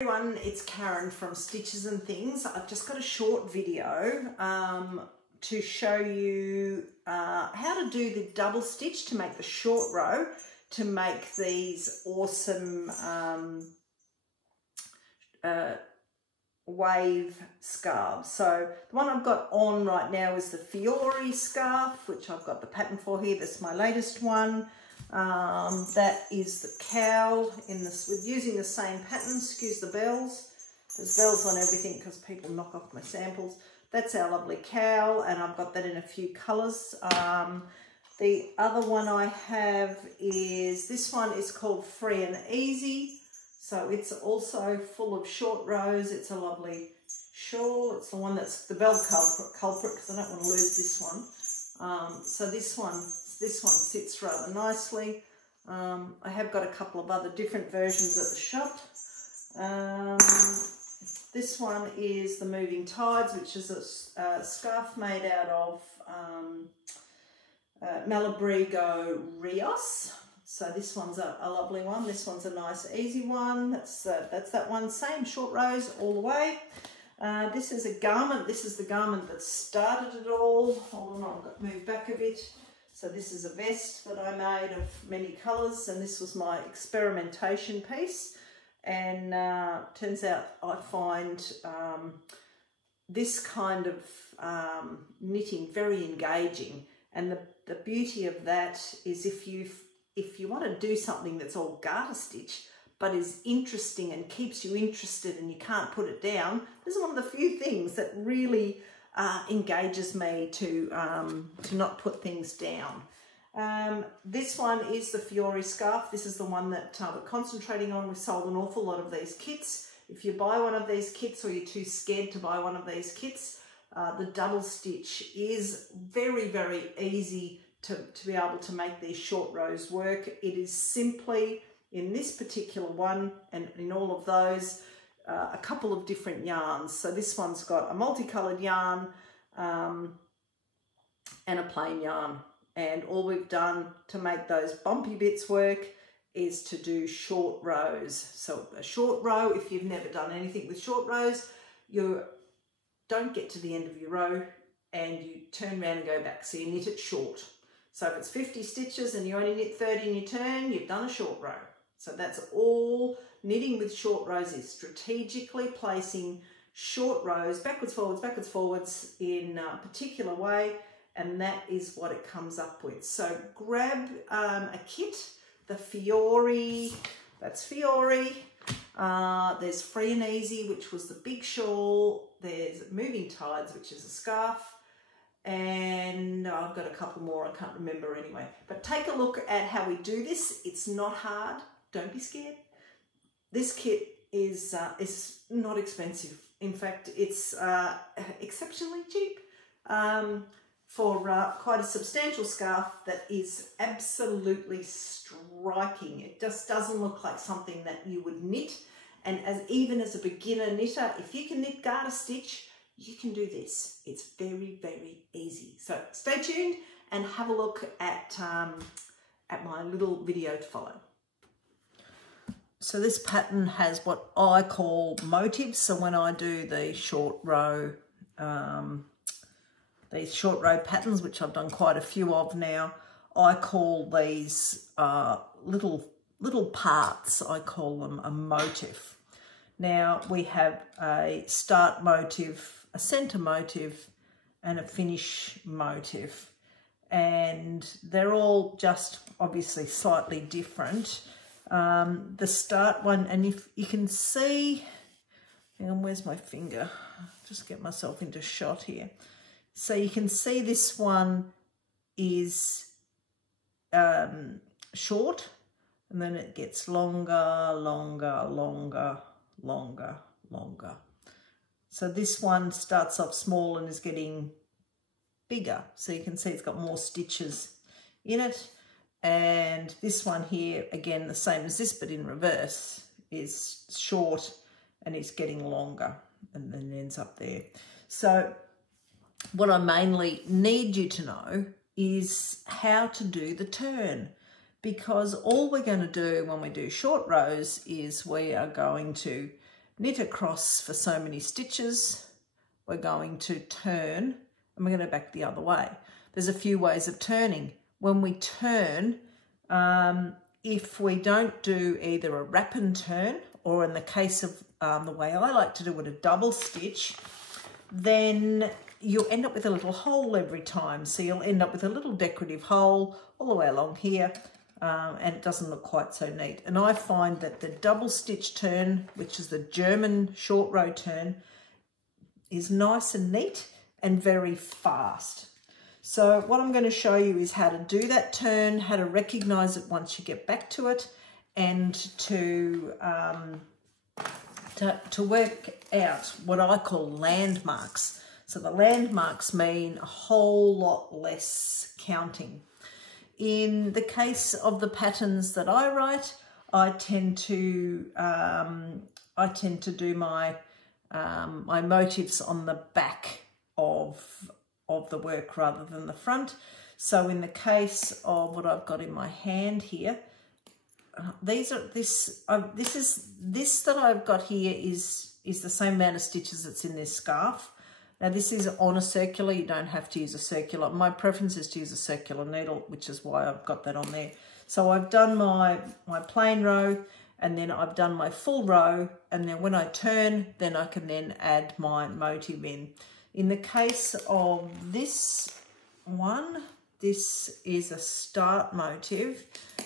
Everyone, it's Karen from Stitches and Things. I've just got a short video to show you how to do the double stitch to make the short row to make these awesome wave scarves. So the one I've got on right now is the Fiore scarf, which I've got the pattern for here. That's my latest one. That is the cowl with using the same pattern. Excuse the bells. There's bells on everything because people knock off my samples. That's our lovely cowl, and I've got that in a few colours. The other one I have is, this one is called Free and Easy. So it's also full of short rows. It's a lovely shawl. It's the one that's the bell culprit because I don't want to lose this one. So this one sits rather nicely. I have got a couple of other different versions at the shop. This one is the Moving Tides, which is a scarf made out of Malabrigo Rios. So this one's a lovely one. This one's a nice easy one. That's that one. Same short rows all the way. This is a garment. This is the garment that started it all. Hold on, I've got to move back a bit. So this is a vest that I made of many colours, and this was my experimentation piece. And turns out I find this kind of knitting very engaging. And the beauty of that is if you want to do something that's all garter stitch, but is interesting and keeps you interested and you can't put it down, this is one of the few things that really engages me to not put things down. This one is the Fiore scarf. This is the one that we're concentrating on. We've sold an awful lot of these kits. If you buy one of these kits or you're too scared to buy one of these kits, the double stitch is very, very easy to be able to make these short rows work. It is simply, in this particular one and in all of those, a couple of different yarns. So this one's got a multicoloured yarn and a plain yarn. And all we've done to make those bumpy bits work is to do short rows. So a short row, if you've never done anything with short rows, you don't get to the end of your row and you turn around and go back. So you knit it short. So if it's 50 stitches and you only knit 30 in your turn, you've done a short row. So that's all knitting with short rows is, strategically placing short rows backwards, forwards in a particular way, and that is what it comes up with. So grab a kit, the Fiore, that's Fiore. There's Free and Easy, which was the big shawl. There's Moving Tides, which is a scarf. And I've got a couple more, I can't remember anyway. But take a look at how we do this. It's not hard, don't be scared. This kit is not expensive. In fact, it's exceptionally cheap for quite a substantial scarf that is absolutely striking. It just doesn't look like something that you would knit. And even as a beginner knitter, if you can knit garter stitch, you can do this. It's very, very easy. So stay tuned and have a look at my little video to follow. So this pattern has what I call motifs. So when I do the short row, these short row patterns, which I've done quite a few of now, I call these little parts, I call them a motif. Now we have a start motif, a center motif, and a finish motif. And they're all just obviously slightly different. The start one, and if you can see, hang on, where's my finger? Just get myself into shot here. So you can see this one is short, and then it gets longer, longer, longer, longer, longer. So this one starts off small and is getting bigger. So you can see it's got more stitches in it. And this one here, again, the same as this, but in reverse, is short and it's getting longer and then ends up there. So what I mainly need you to know is how to do the turn, because all we're going to do when we do short rows is we are going to knit across for so many stitches. We're going to turn, and we're going to back the other way. There's a few ways of turning. When we turn, if we don't do either a wrap and turn, or in the case of the way I like to do it, a double stitch, then you'll end up with a little hole every time. So you'll end up with a little decorative hole all the way along here, and it doesn't look quite so neat. And I find that the double stitch turn, which is the German short row turn, is nice and neat and very fast. So what I'm going to show you is how to do that turn, how to recognize it once you get back to it, and to work out what I call landmarks. So the landmarks mean a whole lot less counting. In the case of the patterns that I write, I tend to do my my motifs on the back of the work rather than the front. So in the case of what I've got in my hand here, this that I've got here is the same amount of stitches that's in this scarf. Now this is on a circular, you don't have to use a circular. My preference is to use a circular needle, which is why I've got that on there. So I've done my plain row, and then I've done my full row, and then when I turn, then I can then add my motif in. In the case of this one, this is a start motif.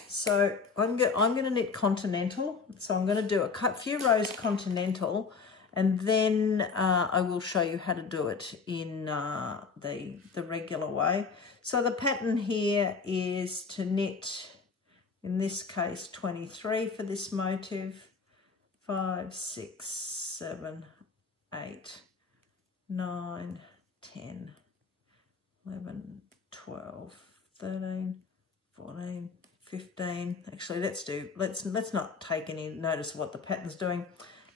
So I'm going to knit continental. So I'm going to do a few rows continental, and then I will show you how to do it in the regular way. So the pattern here is to knit, in this case, 23 for this motif, 5, 6, 7, 8, 9, 10, 11, 12, 13, 14, 15. Actually, let's not take any notice of what the pattern's doing.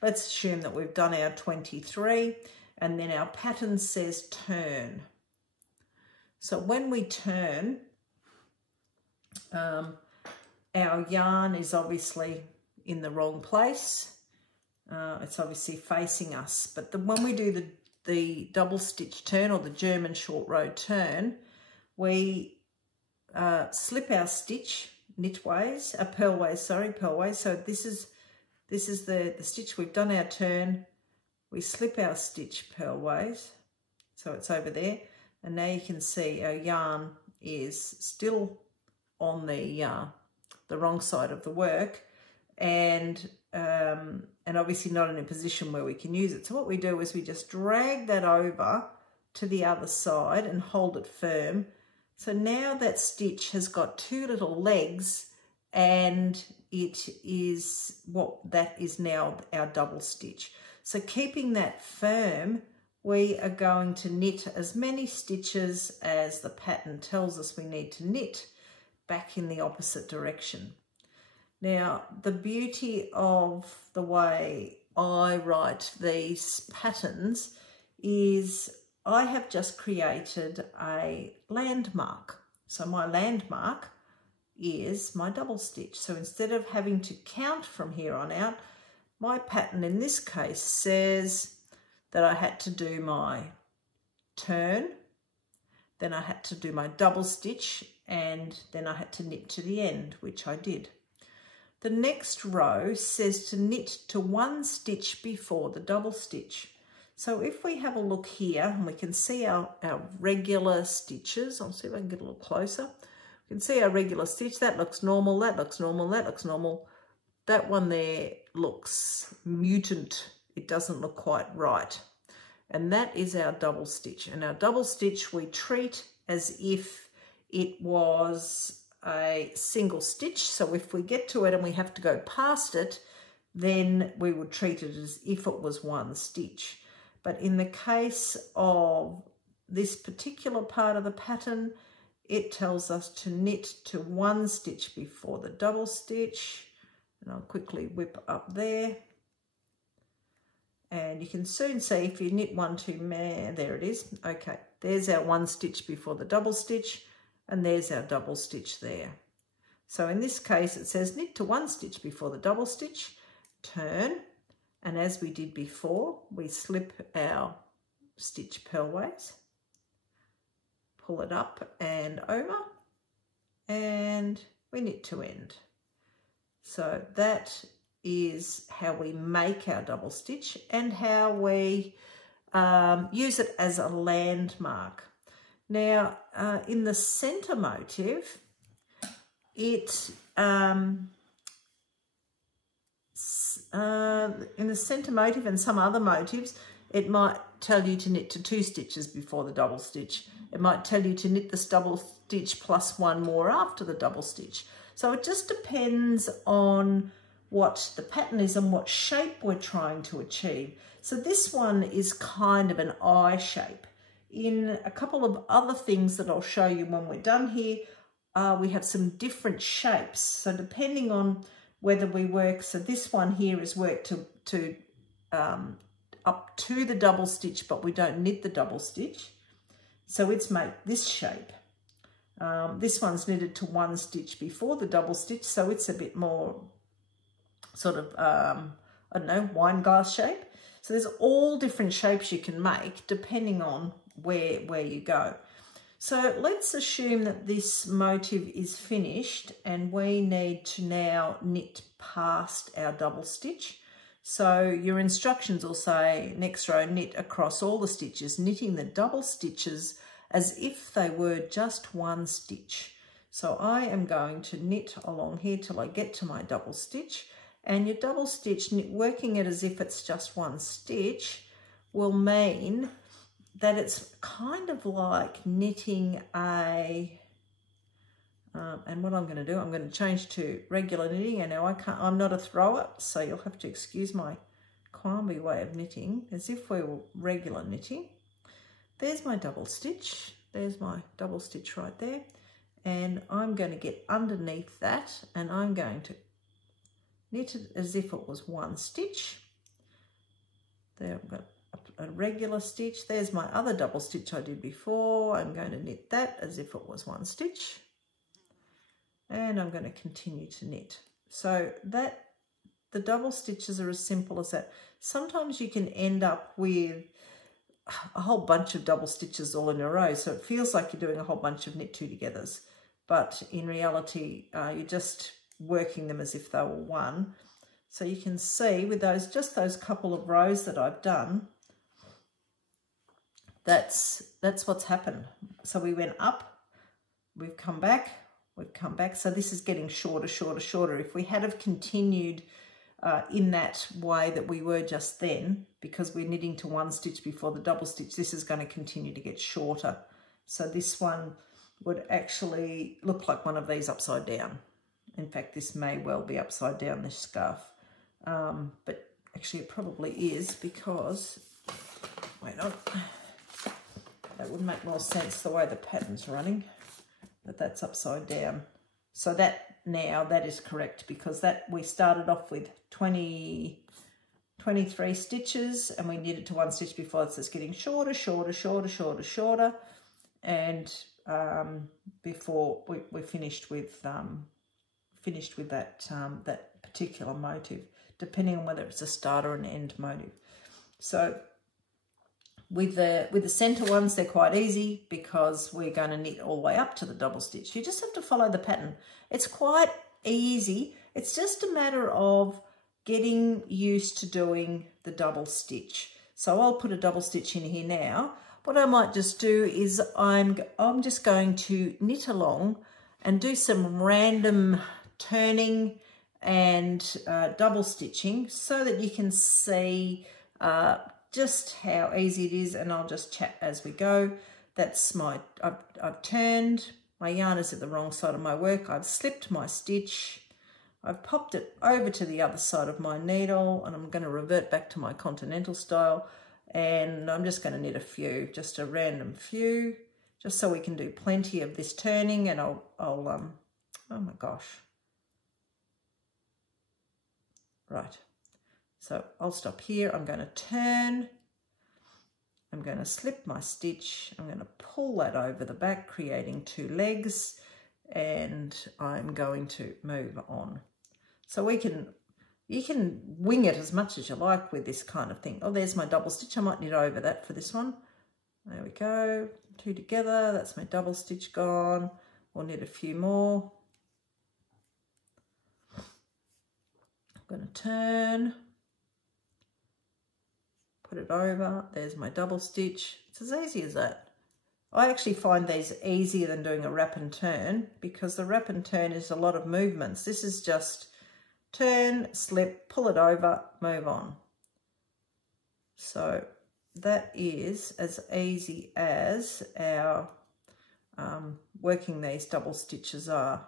Let's assume that we've done our 23, and then our pattern says turn. So when we turn, our yarn is obviously in the wrong place. It's obviously facing us. But when we do the double stitch turn, or the German short row turn, we slip our stitch knitways, purlways. So this is the stitch. We've done our turn. We slip our stitch purlways, so it's over there. And now you can see our yarn is still on the wrong side of the work, and obviously not in a position where we can use it. So what we do is we just drag that over to the other side and hold it firm. So now that stitch has got two little legs, and that is now our double stitch. So keeping that firm, we are going to knit as many stitches as the pattern tells us we need to knit back in the opposite direction. Now, the beauty of the way I write these patterns is I have just created a landmark. So my landmark is my double stitch. So instead of having to count from here on out, my pattern in this case says that I had to do my turn, then I had to do my double stitch, and then I had to knit to the end, which I did. The next row says to knit to one stitch before the double stitch. So if we have a look here, and we can see our regular stitches, I'll see if I can get a little closer. You can see our regular stitch. That looks normal, that looks normal, that looks normal. That one there looks mutant. It doesn't look quite right. And that is our double stitch. And our double stitch we treat as if it was a single stitch. So if we get to it and we have to go past it, then we would treat it as if it was one stitch. But in the case of this particular part of the pattern, it tells us to knit to one stitch before the double stitch. And I'll quickly whip up there. And you can soon see if you knit one too many, there it is. Okay, there's our one stitch before the double stitch, and there's our double stitch there. So in this case, it says knit to one stitch before the double stitch, turn, And as we did before, we slip our stitch purlways, pull it up and over, and we knit to end. So that is how we make our double stitch and how we use it as a landmark. Now, in the center motif, in the center motif and some other motifs, it might tell you to knit to 2 stitches before the double stitch. It might tell you to knit this double stitch plus 1 more after the double stitch. So it just depends on what the pattern is and what shape we're trying to achieve. So this one is kind of an eye shape. In a couple of other things that I'll show you when we're done here, we have some different shapes. So depending on whether we work, so this one here is worked to up to the double stitch, but we don't knit the double stitch. So it's made this shape. This one's knitted to 1 stitch before the double stitch, so it's a bit more sort of, I don't know, wine glass shape. So there's all different shapes you can make depending on where you go. So let's assume that this motif is finished and we need to now knit past our double stitch. So your instructions will say, next row, knit across all the stitches, knitting the double stitches as if they were just 1 stitch. So I am going to knit along here till I get to my double stitch, and your double stitch, working it as if it's just 1 stitch, will mean that it's kind of like knitting a, and what I'm going to do, I'm going to change to regular knitting, and now I'm not a thrower, so you'll have to excuse my Quamby way of knitting, as if we were regular knitting. There's my double stitch, there's my double stitch right there, and I'm going to get underneath that and I'm going to knit it as if it was 1 stitch. There I've got a regular stitch. There's my other double stitch I did before. I'm going to knit that as if it was 1 stitch, and I'm going to continue to knit. So that the double stitches are as simple as that. Sometimes you can end up with a whole bunch of double stitches all in a row, so it feels like you're doing a whole bunch of knit 2 togethers, but in reality you're just working them as if they were 1. So you can see with those, just those couple of rows that I've done, that's what's happened. So we went up, we've come back, so this is getting shorter, shorter, shorter. If we had have continued in that way that we were just then, because we're knitting to 1 stitch before the double stitch, this is going to continue to get shorter. So this one would actually look like one of these upside down. In fact, this may well be upside down, this scarf. But actually it probably is, because, wait on, that would make more sense the way the pattern's running, but that's upside down. So that now, that is correct, because that we started off with 23 stitches and we knitted to 1 stitch before, so it's getting shorter, shorter, shorter, shorter, shorter, and before we finished with that that particular motif, depending on whether it's a start or an end motif. So with the center ones, they're quite easy because we're going to knit all the way up to the double stitch. You just have to follow the pattern. It's quite easy. It's just a matter of getting used to doing the double stitch. So I'll put a double stitch in here now. What I might just do is I'm just going to knit along and do some random turning and double stitching so that you can see just how easy it is, and I'll just chat as we go. That's my, I've turned, my yarn is at the wrong side of my work, I've slipped my stitch, I've popped it over to the other side of my needle, and I'm going to revert back to my continental style, and I'm just going to knit a few, just a random few, just so we can do plenty of this turning. And I'll oh my gosh, right. So I'll stop here, I'm going to turn, I'm going to slip my stitch, I'm going to pull that over the back, creating 2 legs, and I'm going to move on. So we can you can wing it as much as you like with this kind of thing. Oh, there's my double stitch. I might knit over that for this one. There we go, 2 together. That's my double stitch gone. We'll knit a few more. I'm going to turn, put it over. There's my double stitch. It's as easy as that. I actually find these easier than doing a wrap and turn, because the wrap and turn is a lot of movements. This is just turn, slip, pull it over, move on. So that is as easy as our working these double stitches are.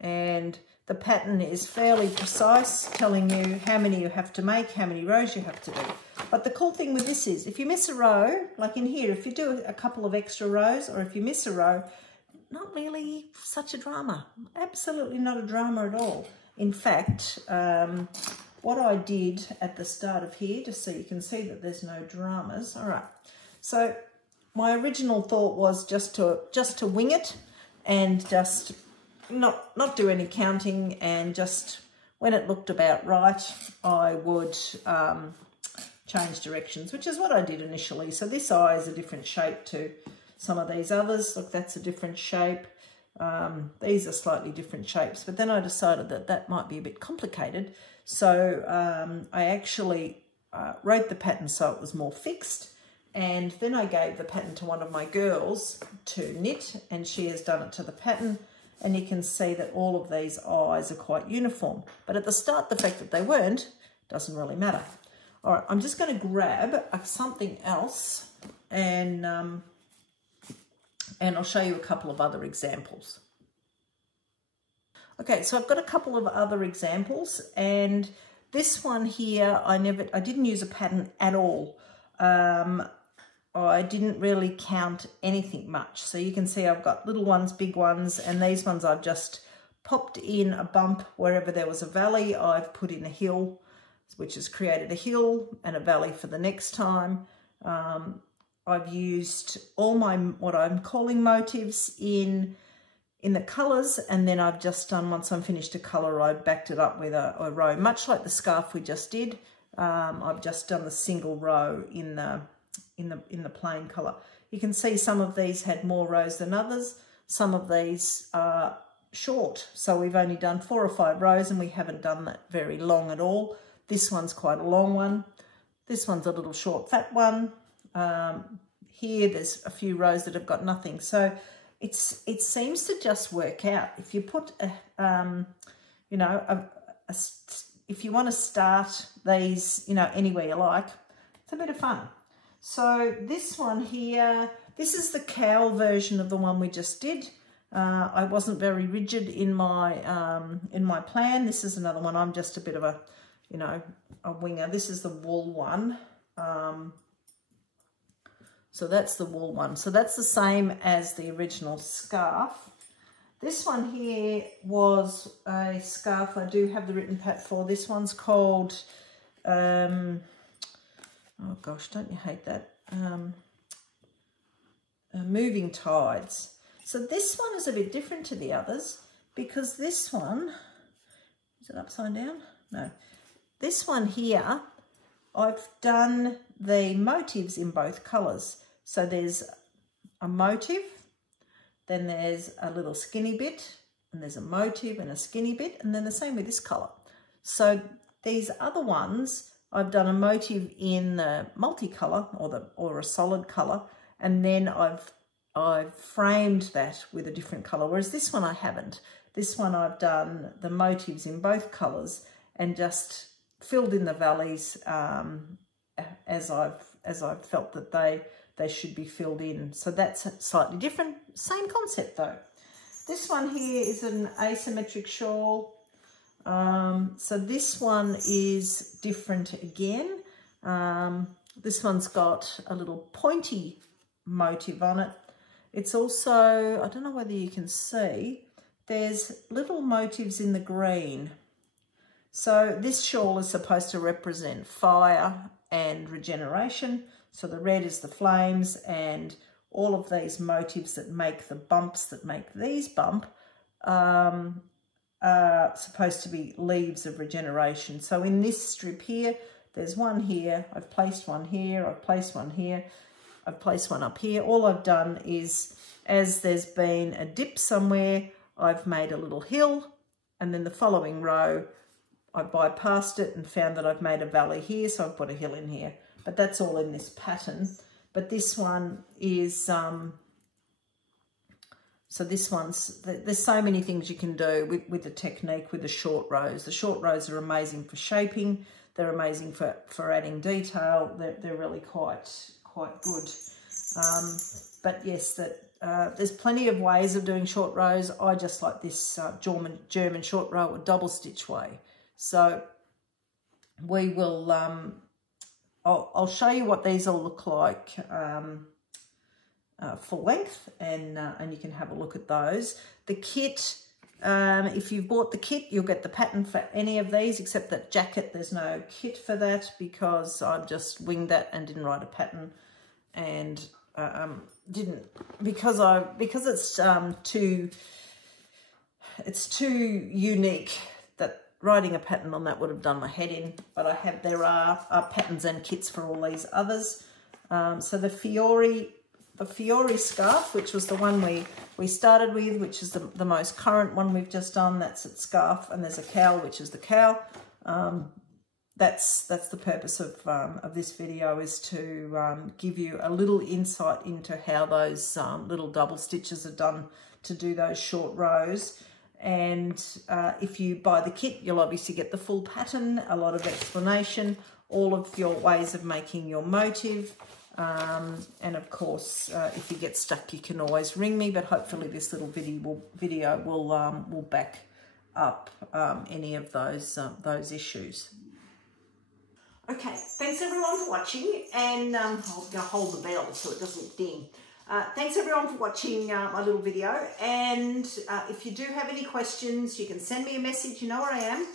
And the pattern is fairly precise, telling you how many you have to make, how many rows you have to do. But the cool thing with this is, if you miss a row, like in here, if you do a couple of extra rows, or if you miss a row, not really such a drama. Absolutely not a drama at all. In fact, what I did at the start of here, just so you can see that there's no dramas. All right, so my original thought was just to wing it and just not do any counting, and just when it looked about right, I would change directions, which is what I did initially. So this eye is a different shape to some of these others. Look, that's a different shape. These are slightly different shapes, but then I decided that that might be a bit complicated. So I actually wrote the pattern so it was more fixed, and then I gave the pattern to one of my girls to knit, and she has done it to the pattern. And you can see that all of these eyes are quite uniform. But at the start, the fact that they weren't doesn't really matter. All right, I'm just going to grab something else, and I'll show you a couple of other examples. Okay, so I've got a couple of other examples, and this one here, I didn't use a pattern at all. I didn't really count anything much. So you can see I've got little ones, big ones, and these ones I've just popped in a bump wherever there was a valley. I've put in a hill, which has created a hill and a valley for the next time. I've used all my, what I'm calling motifs in the colours, and then I've just done, once I'm finished a colour, I backed it up with a row, much like the scarf we just did. I've just done the single row in the plain colour. You can see some of these had more rows than others. Some of these are short, so we've only done 4 or 5 rows, and we haven't done that very long at all. This one's quite a long one. This one's a little short, fat one. Here there's a few rows that have got nothing. So it seems to just work out. If you put if you want to start these, anywhere you like, it's a bit of fun. So this one here, this is the cowl version of the one we just did. I wasn't very rigid in my plan. This is another one. I'm just a bit of a winger. This is the wool one. So that's the wool one. So that's the same as the original scarf. This one here was a scarf I do have the written pat for. This one's called, oh gosh, don't you hate that? Moving Tides. So this one is a bit different to the others, because this one, is it upside down? No. This one here, I've done the motifs in both colours. So there's a motif, then there's a little skinny bit, and there's a motif and a skinny bit, and then the same with this colour. So these other ones, I've done a motif in the multicolour or a solid colour, and then I've framed that with a different colour, whereas this one I haven't. This one I've done the motifs in both colours and just filled in the valleys as I've felt that they should be filled in. So that's slightly different. Same concept though. This one here is an asymmetric shawl. So this one is different again. This one's got a little pointy motif on it. It's also, I don't know whether you can see, there's little motifs in the green. So this shawl is supposed to represent fire and regeneration. So the red is the flames, and all of these motifs that make the bumps that make these bump are are supposed to be leaves of regeneration. So in this strip here, there's one here, I've placed one here, I've placed one here, I've placed one up here. All I've done is, as there's been a dip somewhere, I've made a little hill, and then the following row, I bypassed it and found that I've made a valley here, so I've put a hill in here. But that's all in this pattern. But this one is, so this one's, there's so many things you can do with the technique with the short rows. The short rows are amazing for shaping. They're amazing for adding detail. They're really quite good. But yes, there's plenty of ways of doing short rows. I just like this German short row or double stitch way. So we will, I'll show you what these all look like full length, and you can have a look at those. The kit, if you've bought the kit, you'll get the pattern for any of these, except that jacket, there's no kit for that because I've just winged that and didn't write a pattern, and because it's too unique that writing a pattern on that would have done my head in. But there are patterns and kits for all these others. So the Fiore scarf, which was the one we started with, which is the most current one we've just done, that's its scarf, and there's a cowl, which is the cowl. That's the purpose of this video, is to give you a little insight into how those little double stitches are done to do those short rows. And if you buy the kit, you'll obviously get the full pattern, a lot of explanation, all of your ways of making your motif. And of course, if you get stuck, you can always ring me, but hopefully this little video will back up any of those issues. Okay, thanks everyone for watching, and I'm going to hold the bell so it doesn't ding. Thanks everyone for watching my little video, and if you do have any questions, you can send me a message. You know where I am.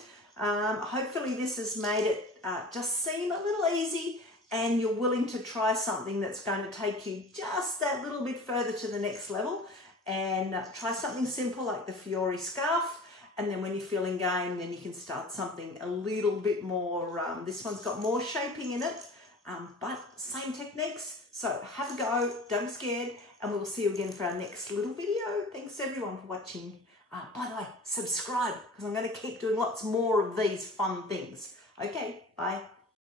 Hopefully this has made it just seem a little easy, and you're willing to try something that's going to take you just that little bit further to the next level, and try something simple like the Fiore scarf. And then when you're feeling game, then you can start something a little bit more, this one's got more shaping in it, but same techniques. So have a go, don't be scared, and we'll see you again for our next little video. Thanks everyone for watching. By the way, subscribe, because I'm going to keep doing lots more of these fun things. Okay, bye.